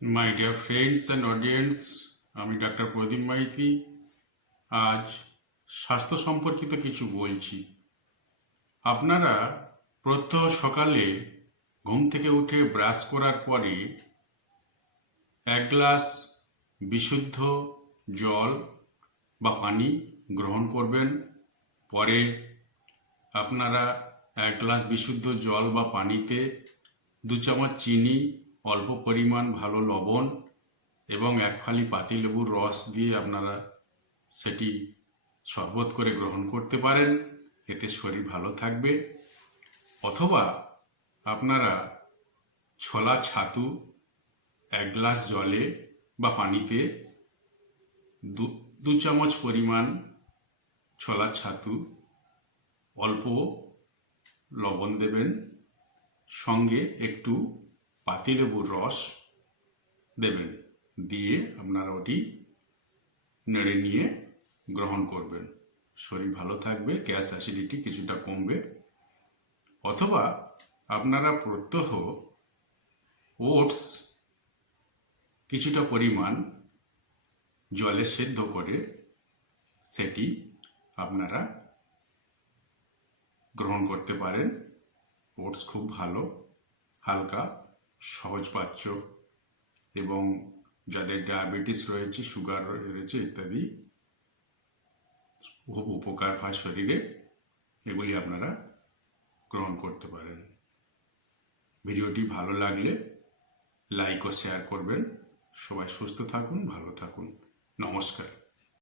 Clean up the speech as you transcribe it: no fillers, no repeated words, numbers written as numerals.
My dear friends and audience, আমি doctor প্রদীপ মাইতি আজ স্বাস্থ্য সম্পর্কিত কিছু বলছি। আপনারা প্রত্যহ সকালে ঘুম থেকে উঠে ব্রাশ করার পরে 1 গ্লাস বিশুদ্ধ জল বা পানি গ্রহণ করবেন। পরে আপনারা 1 গ্লাস বিশুদ্ধ জল বা পানিতে 2 চামচ চিনি, অল্প পরিমাণ ভালো লবণ এবং 1 ফালি পাতিলেবুর রস দিয়ে আপনারা সেটি শরবত করে গ্রহণ করতে পারেন। এতে শরীর ভালো থাকবে। অথবা আপনারা ছোলা ছাতু 1 গ্লাস জলে বা পানিতে 2 চামচ পরিমাণ ছোলা ছাতু, অল্প লবণ দেবেন, সঙ্গে একটু পাতিলেবুর রস দেবেন, দিয়ে আপনারা ওটি নেড়ে নিয়ে গ্রহণ করবেন। শরীর ভালো থাকবে, গ্যাস অ্যাসিডিটি কিছুটা কমবে। অথবা আপনারা প্রত্যহ ওটস কিছুটা পরিমাণ জলে সেদ্ধ করে সেটি আপনারা গ্রহণ করতে পারেন। ওটস খুব ভালো, হালকা, সহজপাচ্য এবং যাদের ডায়াবেটিস রয়েছে, সুগার রয়েছে ইত্যাদি খুব উপকার হয় শরীরে। এগুলি আপনারা গ্রহণ করতে পারেন। ভিডিওটি ভালো লাগলে লাইক ও শেয়ার করবেন। সবাই সুস্থ থাকুন, ভালো থাকুন। নমস্কার।